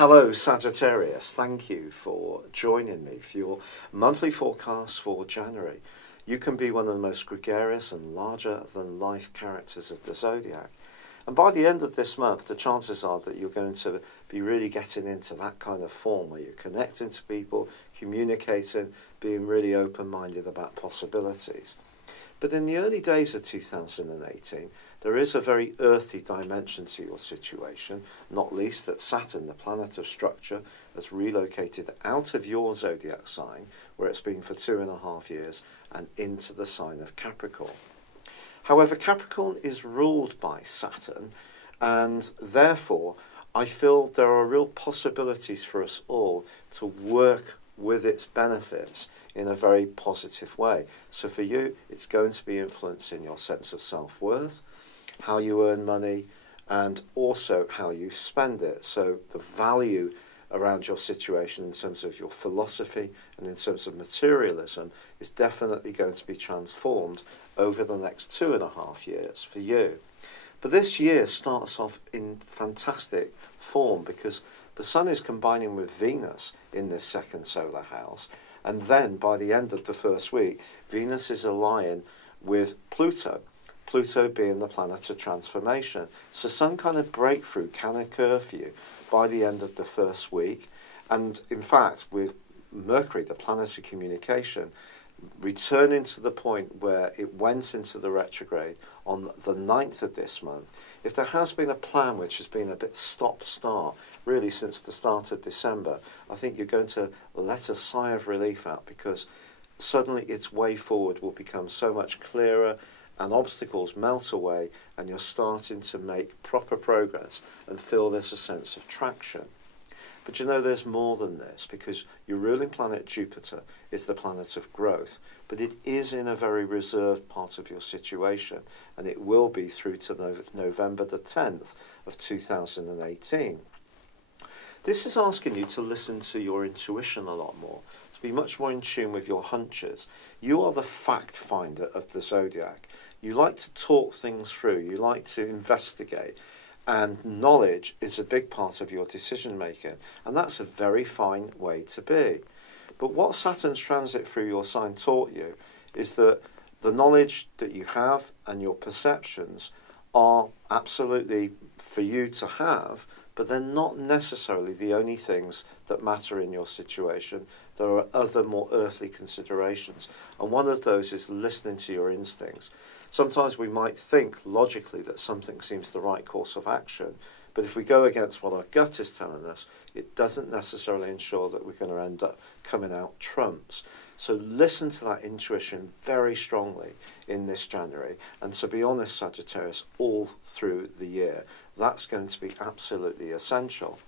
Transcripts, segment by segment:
Hello Sagittarius, thank you for joining me for your monthly forecast for January. You can be one of the most gregarious and larger than life characters of the Zodiac. And by the end of this month, the chances are that you're going to be really getting into that kind of form where you're connecting to people, communicating, being really open-minded about possibilities. But in the early days of 2018, there is a very earthy dimension to your situation, not least that Saturn, the planet of structure, has relocated out of your zodiac sign, where it's been for 2.5 years, and into the sign of Capricorn. However, Capricorn is ruled by Saturn, and therefore I feel there are real possibilities for us all to work with its benefits in a very positive way. So for you, it's going to be influencing your sense of self-worth, how you earn money, and also how you spend it. So the value around your situation in terms of your philosophy and in terms of materialism is definitely going to be transformed over the next 2.5 years for you. But this year starts off in fantastic form because the Sun is combining with Venus in this second solar house, and then by the end of the first week, Venus is aligning with Pluto. Pluto being the planet of transformation. So some kind of breakthrough can occur for you by the end of the first week. And in fact, with Mercury, the planet of communication, returning to the point where it went into the retrograde on the 9th of this month, if there has been a plan which has been a bit stop-start, really since the start of December, I think you're going to let a sigh of relief out because suddenly its way forward will become so much clearer and obstacles melt away and you're starting to make proper progress and feel there's a sense of traction. But you know, there's more than this because your ruling planet Jupiter is the planet of growth, but it is in a very reserved part of your situation, and it will be through to November the 10th of 2018. This is asking you to listen to your intuition a lot more, to be much more in tune with your hunches. You are the fact finder of the Zodiac. You like to talk things through, you like to investigate. And knowledge is a big part of your decision making, and that's a very fine way to be. But what Saturn's transit through your sign taught you is that the knowledge that you have and your perceptions are absolutely for you to have, but they're not necessarily the only things that matter in your situation. There are other more earthly considerations, and one of those is listening to your instincts. Sometimes we might think logically that something seems the right course of action, but if we go against what our gut is telling us, it doesn't necessarily ensure that we're going to end up coming out trumps. So listen to that intuition very strongly in this January, and to be honest, Sagittarius, all through the year. That's going to be absolutely essential.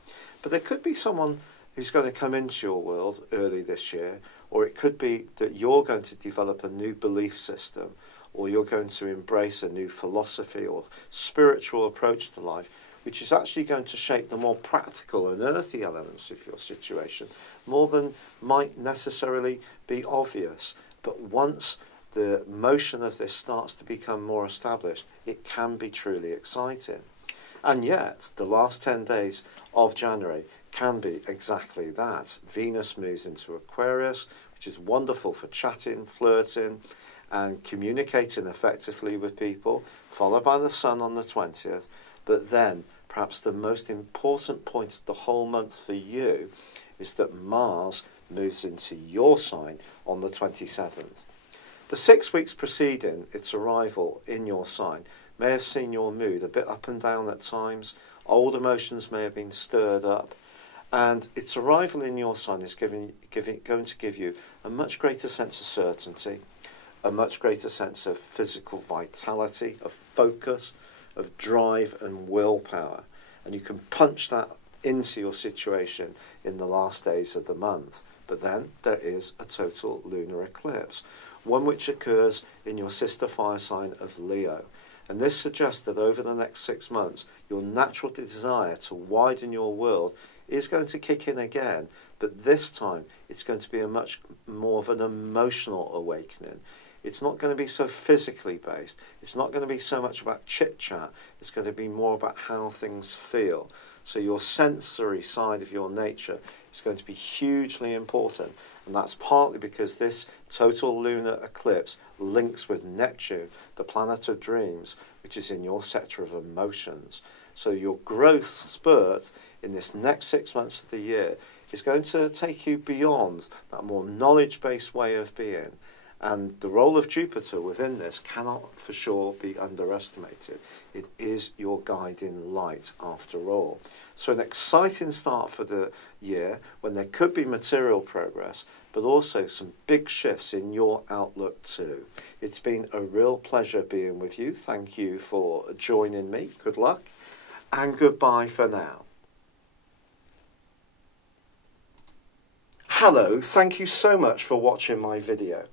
But there could be someone who's going to come into your world early this year, or it could be that you're going to develop a new belief system, or you're going to embrace a new philosophy or spiritual approach to life, which is actually going to shape the more practical and earthy elements of your situation, more than might necessarily be obvious. But once the motion of this starts to become more established, it can be truly exciting. And yet, the last 10 days of January can be exactly that. Venus moves into Aquarius, which is wonderful for chatting, flirting, and communicating effectively with people, followed by the Sun on the 20th. But then, perhaps the most important point of the whole month for you is that Mars moves into your sign on the 27th. The 6 weeks preceding its arrival in your sign may have seen your mood a bit up and down at times. Old emotions may have been stirred up. And its arrival in your sign is going to give you a much greater sense of certainty, a much greater sense of physical vitality, of focus, of drive and willpower. And you can punch that into your situation in the last days of the month. But then there is a total lunar eclipse, one which occurs in your sister fire sign of Leo. And this suggests that over the next 6 months, your natural desire to widen your world is going to kick in again, but this time it's going to be a much more of an emotional awakening. It's not going to be so physically based. It's not going to be so much about chit-chat. It's going to be more about how things feel. So your sensory side of your nature is going to be hugely important. And that's partly because this total lunar eclipse links with Neptune, the planet of dreams, which is in your sector of emotions. So your growth spurt in this next 6 months of the year is going to take you beyond that more knowledge-based way of being. And the role of Jupiter within this cannot for sure be underestimated. It is your guiding light after all. So an exciting start for the year when there could be material progress, but also some big shifts in your outlook too. It's been a real pleasure being with you. Thank you for joining me. Good luck and goodbye for now. Hello, thank you so much for watching my video.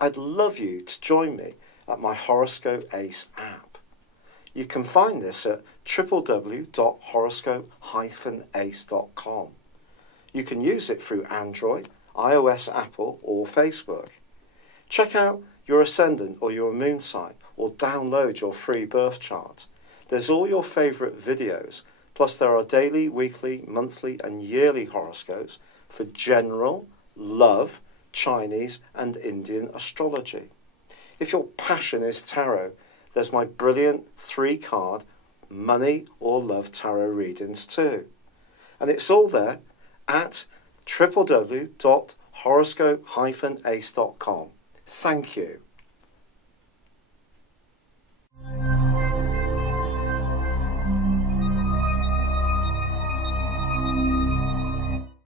I'd love you to join me at my Horoscope Ace app. You can find this at www.horoscope-ace.com. You can use it through Android, iOS, Apple or Facebook. Check out your ascendant or your moon sign or download your free birth chart. There's all your favourite videos, plus there are daily, weekly, monthly and yearly horoscopes for general, love, Chinese and Indian astrology. If your passion is tarot, there's my brilliant 3-card money or love tarot readings too. And it's all there at www.horoscope-ace.com. Thank you.